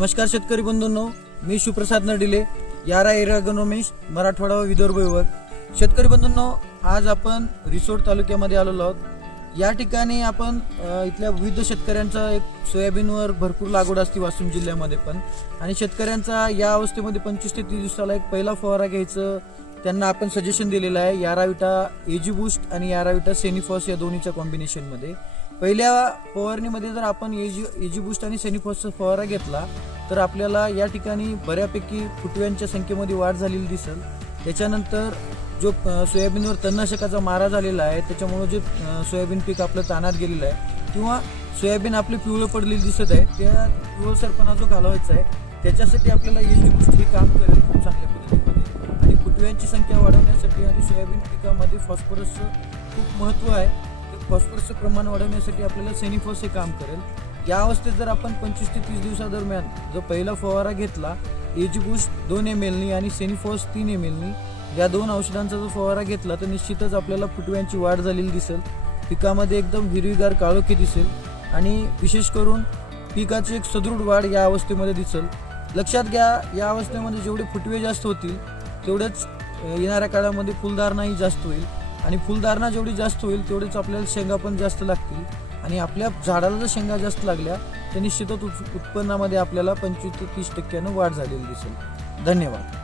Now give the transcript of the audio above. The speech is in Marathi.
नमस्कार शेतकरी बंधूंनो, मी शिवप्रसाद नरडिले, यारा एग्रोनॉमिस्ट, मराठवाडा व विदर्भ विभाग. शेतकरी बंधूंनो, आज आपण रिसोड तालुक्यामध्ये आलेलो आहोत. या ठिकाणी आपण इथल्या विविध शेतकऱ्यांचा एक सोयाबीनवर भरपूर लागवड असते वाशिम जिल्ह्यामध्ये पण, आणि शेतकऱ्यांचा या अवस्थेमध्ये 25 ते 30 दिवसाला एक पहिला फवारा घ्यायचं त्यांना आपण सजेशन दिलेलं आहे. याराविटा एजी बूस्ट आणि याराविटा सेनिफॉस या दोन्हीच्या कॉम्बिनेशनमध्ये. पहिल्या फवारणीमध्ये जर आपण एजी बूस्ट आणि सेनिफॉसचा फवारा घेतला तर आपल्याला या ठिकाणी बऱ्यापैकी फुटव्यांच्या संख्येमध्ये वाढ झालेली दिसेल. त्याच्यानंतर जो सोयाबीनवर तणनाशकाचा मारा झालेला आहे त्याच्यामुळे जे सोयाबीन पीक आपलं तानात गेलेलं आहे किंवा सोयाबीन आपले पिवळं पडलेली दिसत आहे, त्या पिवळसरपणा जो घालवायचा आहे त्याच्यासाठी आपल्याला एजी बूस्ट हे काम करेल खूप चांगल्या पद्धतीमध्ये. आणि फुटव्यांची संख्या वाढवण्यासाठी आणि सोयाबीन पिकामध्ये फॉस्फरसचं खूप महत्त्व आहे, फॉस्फरसचं प्रमाण वाढवण्यासाठी आपल्याला सेनिफॉस हे काम करेल. या अवस्थेत जर आपण 25 ते 30 दिवसादरम्यान जो पहिला फवारा घेतला, एजी बूस्ट 2 ml आणि सेनिफॉस 3 ml, या दोन औषधांचा जो फवारा घेतला तर निश्चितच आपल्याला फुटव्यांची वाढ झालेली दिसेल, पिकामध्ये एकदम हिरवीगार काळोखी दिसेल आणि विशेष करून पिकाची एक सदृढ वाढ या अवस्थेमध्ये दिसेल. लक्षात घ्या, या अवस्थेमध्ये जेवढे फुटवे जास्त होतील तेवढेच येणाऱ्या काळामध्ये फुलधारणाही जास्त होईल, आणि फुलधारणा जेवढी जास्त होईल तेवढेच आपल्याला शेंगा पण जास्त लागतील, आणि आपल्या झाडाला जर शेंगा जास्त लागल्या तर निश्चितच उत्पन्नामध्ये आपल्याला 25 ते 30% वाढ झालेली दिसेल. धन्यवाद.